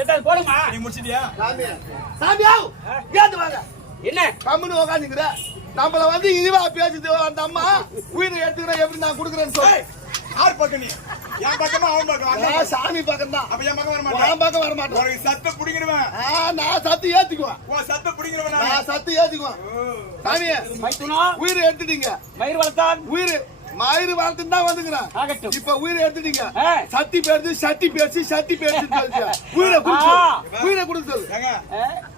எதாவது போடுமா? நீ முடிச்சிட்டியா? சாமியா கேட்டு வாங்க. என்ன கம்முன்னு உட்காந்துக்கிற நம்மள வந்து இதுவா பேசுது அந்த அம்மா உயிரை எடுத்துக்கிறேன் எப்படி நான் கொடுக்குறேன்னு சொல்லு. யார் பக்கம் நீ? என் பக்கமா அவன் பக்கம்? சாமி பக்கம் தான். அப்ப என் பக்கம் வர மாட்டேன். என் பக்கம் வர மாட்டேன். உனக்கு சத்த புடிங்கிடுவேன். நான் சத்து ஏத்துக்குவேன். உன் சத்த புடிங்கிடுவேன். நான் சத்து ஏத்துக்குவேன். சாமி மைத்துனா உயிரை எடுத்துட்டீங்க. மயிர் வளர்த்தான் உயிர் மயிறு வளர்த்துன்னு தான் வந்துக்கிறேன். ஆகட்டும். இப்ப உயிரை எடுத்துட்டீங்க. சட்டி பேர்த்து சட்டி பேர்த்து சட்டி பேர்த்து உயிரை குடுத்து உயிரை கொடுத்து.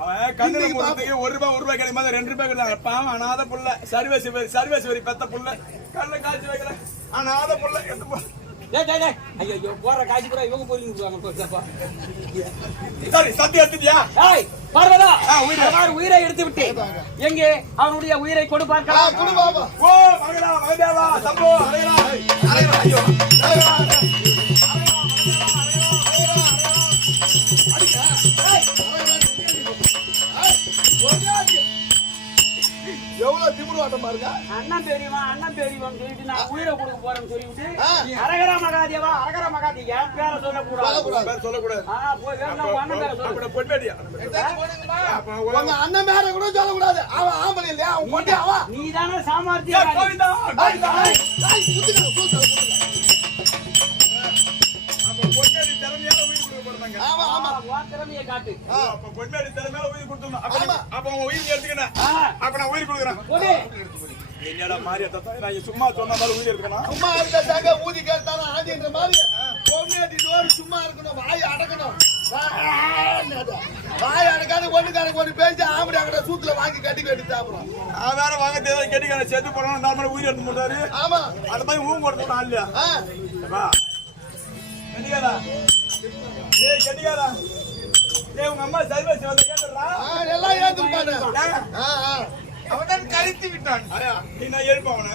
அவன் கண்ணுல போறதுக்கு ₹1 கிடைக்கும் போது ₹2 கிடையாது. பாவம் அனாதை புள்ள, சர்வீஸ் வரி பெத்த புள்ள, கல்ல காய்ச்சி வைக்கல அனாதை புள்ள. ஐயோ போற காட்சி கூட இவங்க போயிருவாங்க. சரி சத்தியம் எடுத்துட்டியா? பார்வதா உயிரை எடுத்து விட்டு எங்கே அவனுடைய உயிரை கொடு பார்க்கலாம். ஓ மகனா மகதேவா சம்போ ஐயோ எவ்வளவு திமிருவாட்டம் பாருங்க. அண்ணன் பெரியவன் சொல்லிட்டு நான் உயிரை கொடுக்க போறேன்னு சொல்லிவிட்டு அரகர மகாதேவா அரகர மகாதேவா என் பேரை சொல்லக்கூடாது. போய் அண்ணன் பேரை சொல்ல பொன்மேடியா உங்க அண்ணன் பேரை கூட சொல்லக்கூடாது. அவன் ஆம்பளை இல்லையா? அவன் பொண்ணு அவன். நீ தானே சாமர்த்தியம். பொன்மேடி திறமையால உயிர் கொடுக்க போறாங்க. ஆமா ஆமா திறமையை காட்டு. அப்ப பொன்மேடி திறமையால உயிர் கொடுத்தோம். அப்ப அவன் உயிர் எடுத்துக்கணும். அப்ப நான் உயிர் கொடுக்குறேன். என்னடா மாரியா தத்தா நான் சும்மா சொன்ன மாதிரி உயிர் இருக்கணும். சும்மா இருந்தாங்க ஊதி கேட்டாலும் ஆதின்ற மாதிரி பொன்மேடி டோர் சும்மா இருக்கணும். வாய் அடக்கணும். வாய் அடக்காத ஒண்ணுக்காரங்க ஒண்ணு பேசி ஆம்படி அங்கட சூத்துல வாங்கி கட்டி கட்டி சாப்பிடுறோம். நான் வேற வாங்க தேவை கட்டிக்கார செத்து போறோம். நார்மலா உயிர் எடுத்து போட்டாரு. ஆமா அந்த மாதிரி ஊங்க கொடுத்தோம் இல்லையா? கட்டிக்காரா கட்டிக்காரா உங்க அம்மா சர்வீஸ் வந்து கேட்டுறா எல்லாம் ஏத்துப்பாங்க. அவன் கழித்து விட்டான். நீ நான் எழுப்ப அவனை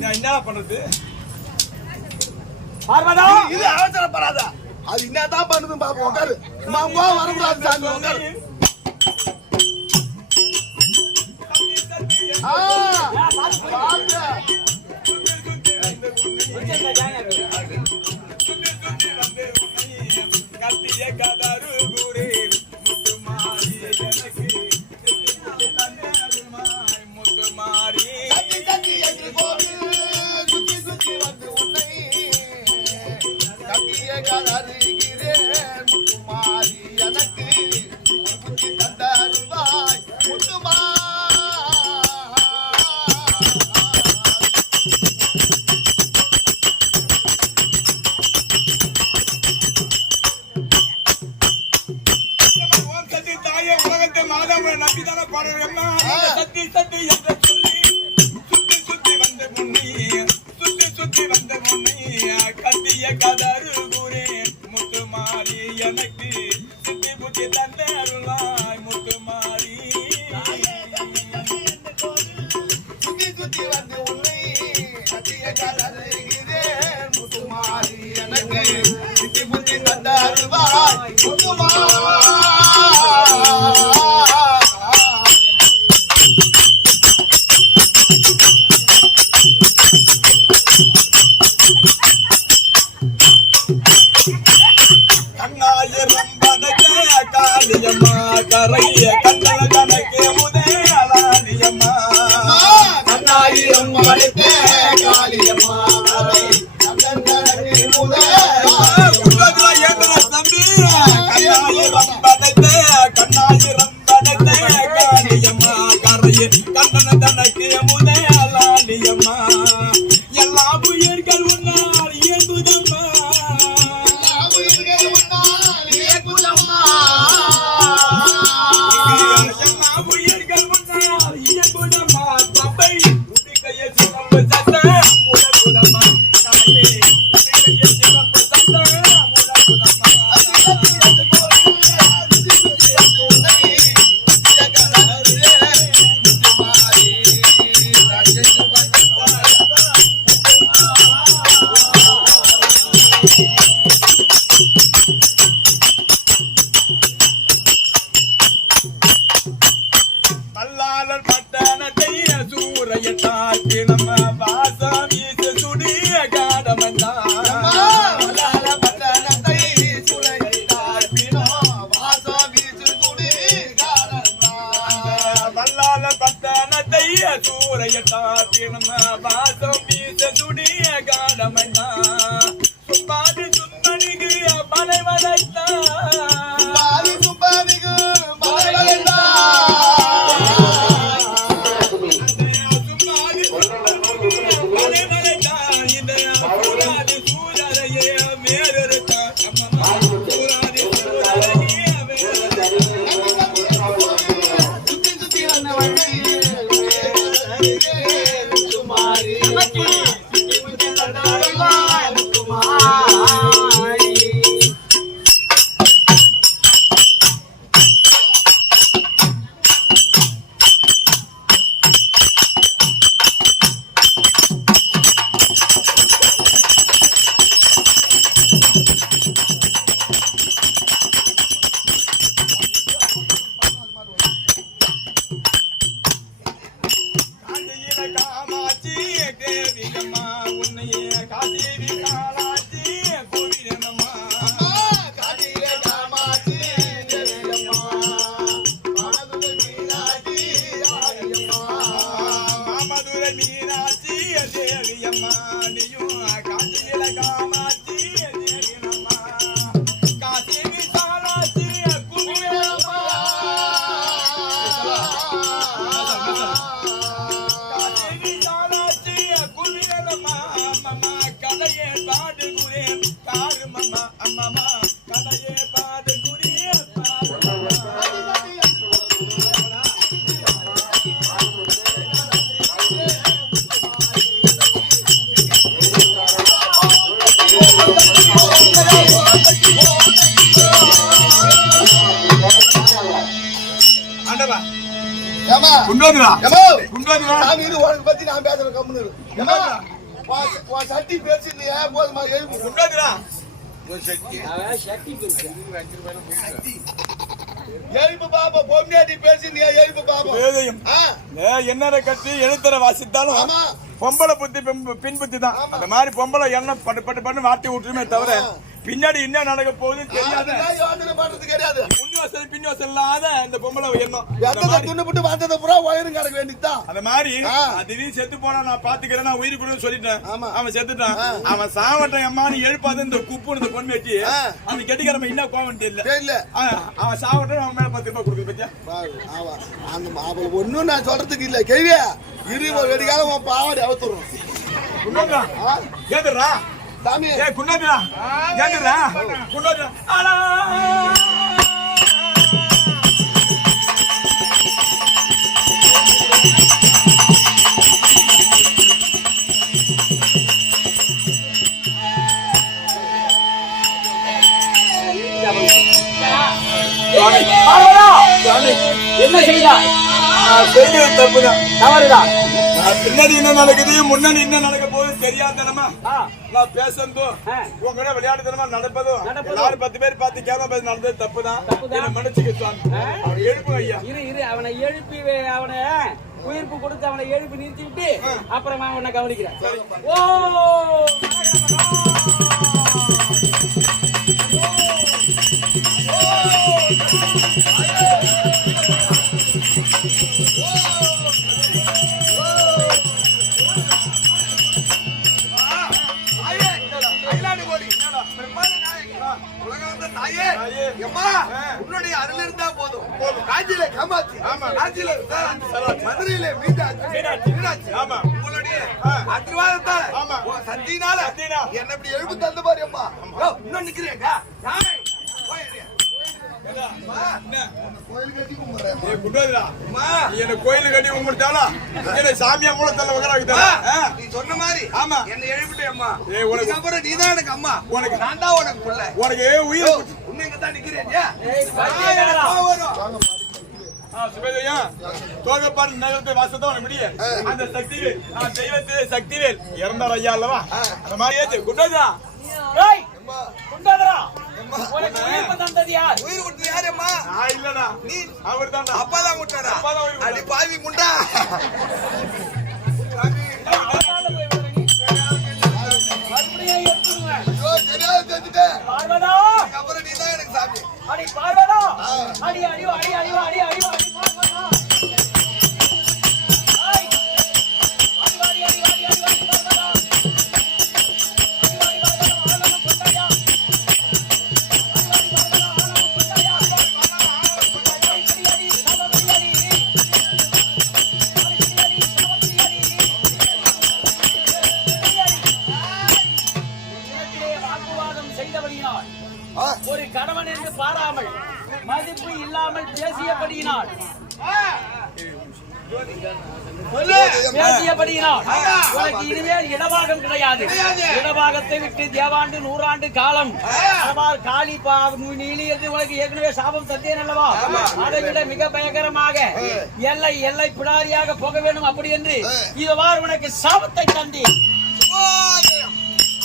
நான் என்ன பண்றது? பார்வதா இது அவசரப்படாத. அது என்னதான் பண்ணுது பாப்போம். உட்காரு மாமா வரக்கூடாது சாமி உட்காரு. கத்திய கதரு குரே முத்துமாரி எனக்கு முத்துமாரி கத்தி என்று போது சுத்தி சுத்தி வந்து உன்னை கத்திய கதறுகிறேன் முத்துமாரி எனக்கு புத்தி தந்தருவாய் முத்துமா. நம்பிதான பாடுறேன். சத்தி சத்தி என்று சொல்லி சுத்தி சுத்தி வந்த முன்னி சுத்தி சுத்தி வந்த முன்னி கத்திய கதறு கூறே முத்துமாரி எனக்கு சித்தி புத்தி தந்த அருளாய் முத்துமாரி. சுத்தி சுத்தி வந்து உன்னை கத்திய கதறுகிறேன் முத்துமாரி எனக்கு சித்தி புத்தி தந்த அருளாய் முத்துமா. கரைய கண்டன கணக்கு முதலாளியம்மா கண்ணாயிரம் மறைத்த காளியம்மா கரை கண்டனக்கு முதலாளியம்மா ஏந்திர தம்பி கண்ணாயிரம் படைத்த காளியம்மா கரைய கண்டன கணக்கு முதலாளியம்மா எல்லா உயிர்கள் உன்னால் இயங்குதம்மா. கூரையட்டா தினம் வாசம் வீச சுடிய காலமண்ணா சும்பாது சும்மணிக்கு மலை வளைத்தா சட்டி பேசி போதுமா எழுப்பு பாப்பா பொம்னாட்டி பேசி நீ எழுப்பு பாப்பா என்ன கட்டி எழுத்தர வாசித்தாலும் பொம்பளை புத்தி பின் புத்தி தான். அந்த மாதிரி பொம்பளை எண்ணம் பட்டு பட்டு பண்ணு வாட்டி விட்டுருமே தவிர பின்னாடி என்ன நடக்க போகுதுன்னு தெரியாது. முன்வாசல் பின்வாசல் இல்லாத இந்த பொம்பளை எண்ணம் வந்ததை பூரா ஒயரும் கிடக்க வேண்டியதுதான். அந்த மாதிரி திடீர்னு செத்து போனா நான் பாத்துக்கிறேன் நான் உயிர் கூட சொல்லிட்டேன். அவன் செத்துட்டான். அவன் சாவட்டம் எம்மானு எழுப்பாது இந்த குப்பு இந்த பொண்ணு வச்சு அந்த கெட்டிக்கிறவன் என்ன கோவம் தெரியல. அவன் சாவட்டம் அவன் மேல 10 ரூபாய் கொடுக்குது பத்தியா. ஒன்னும் நான் சொல்றதுக்கு இல்ல கேள்வியா இரு வெடிக்கால பாவாடி அவுத்துறோம். கேதுரா சாமி குண்டாதுரா கேதுரா குண்டாதுரா என்ன செய்தாய்? செய்வது தப்புதான், தவறுதான். பின்னாடி என்ன நடக்குது முன்னாடி என்ன நடக்க போகுது தெரியாதனமா நான் பேசுறதும் உங்களோட விளையாட்டுத்தனமா நடப்பதும் எல்லாரும் 10 பேர் பார்த்து கேமரா பேச நடந்தது தப்புதான். என்ன மன்னிச்சுக்க அவனை எழுப்புங்க ஐயா. இரு அவனை எழுப்பி அவனை உயிர்ப்பு கொடுத்து அவனை எழுப்பி நிறுத்தி விட்டு அப்புறமா அவனை கவனிக்கிறேன். ஓ உன்னுடைய அருள் இருந்தா போதும். காஞ்சியில காமாட்சி, காஞ்சியில மதுரையில மீனாட்சி, உங்களுடைய ஆசீர்வாதத்தால சத்தினால என்ன இப்படி எழுப்பு தந்த பாரு அம்மா. இன்னும் நிக்கிறேங்க கோயில் கட்டி கும்பிடுறான். சாமியா மூலத்தல்ல நீ சொன்ன மாதிரி ஆமா என்ன எழுப்பிட்டே அம்மா. உனக்கு நீதான் எனக்கு அம்மா, உனக்கு நான் தான் உனக்கு பிள்ளை, உனக்கு உயிர் உன்னை தான் நிக்கிறேன். தோகப்பாடு நகரத்தை வாசத்தோட முடிய அந்த சக்திவேல் தெய்வத்து சக்திவேல் இறந்தார் ஐயா அல்லவா. அந்த மாதிரி குண்டாதா குண்டாதரா உனக்கு உயிர் தந்தது யார்? உயிர் கொடுத்தது யாரு அம்மா? இல்லடா நீ அவர் தான். அப்பா தான் கொடுத்தாரா? அடி பாவி முண்டா. அப்புறம் நீதான் எனக்கு சாமி. அடி பார்வதா அடி அடி அடி அடி அடி அடி கண்டு பாராமல் மதிப்பு இல்லாமல் பேசியபடியினால் பேசியபடியினால் உனக்கு இனிமேல் இடபாகம் கிடையாது. இடபாகத்தை விட்டு தேவாண்டு 100 ஆண்டு காலம் காளி நீலி என்று உனக்கு ஏற்கனவே சாபம் தந்தேன் அல்லவா? அதை விட மிக பயங்கரமாக எல்லை பிடாரியாக போக வேண்டும் அப்படி என்று இதுவாறு உனக்கு சாபத்தை தந்தேன்.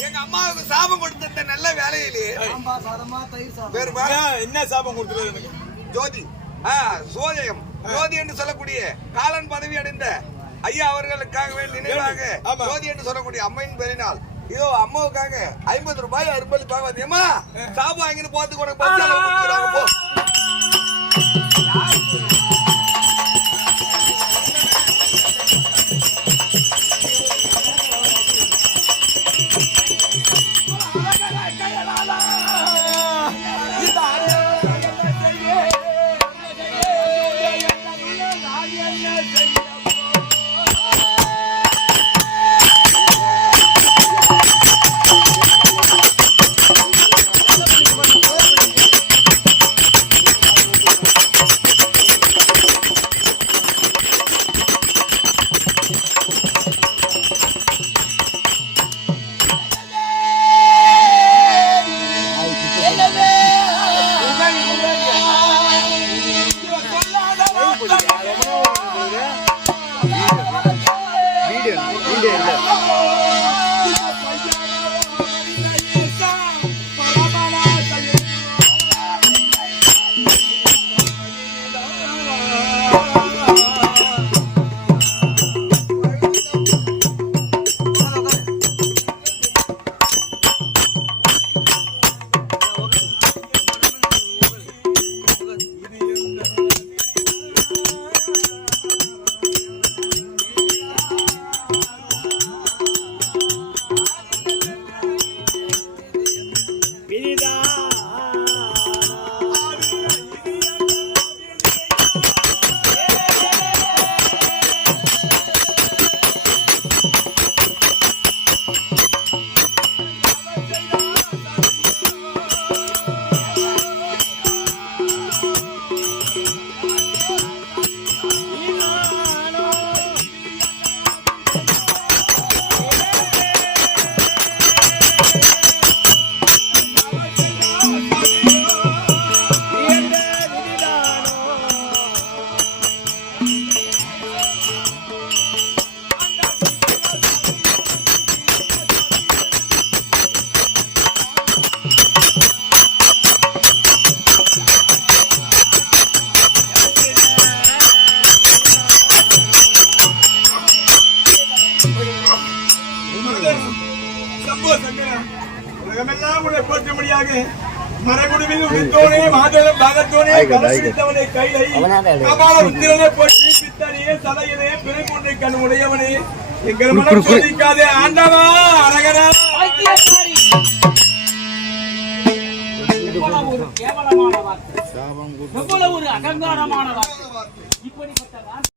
எங்க அம்மாவுக்கு சாபம் கொடுத்த நல்ல வேலையிலே என்ன சாபம் கொடுத்துருது? ஜோதி சோதயம் ஜோதி என்று சொல்லக்கூடிய காலன் பதவி அடைந்த ஐயா அவர்களுக்காக நினைவாக ஜோதி என்று சொல்லக்கூடிய அம்மையின் பெரினால் இதோ அம்மாவுக்காக 50 ரூபாய் அர்ப்பணிப்பாக வந்தியம்மா சாபம் வாங்கிட்டு போறதுக்கு உனக்கு போ. மறைமுடிவில் உதித்தோனே மாதவன் பாகத்தோனே கலசித்தவனை கைலை அமால உத்திரனை போற்றி பித்தனையே சதையனே பிறைமுன்னை கண் உடையவனே எங்கள் மனம் சோதிக்காதே ஆண்டவா அரகரா. கேவலமான வார்த்தை, எவ்வளவு ஒரு அகங்காரமான வார்த்தை. இப்படிப்பட்ட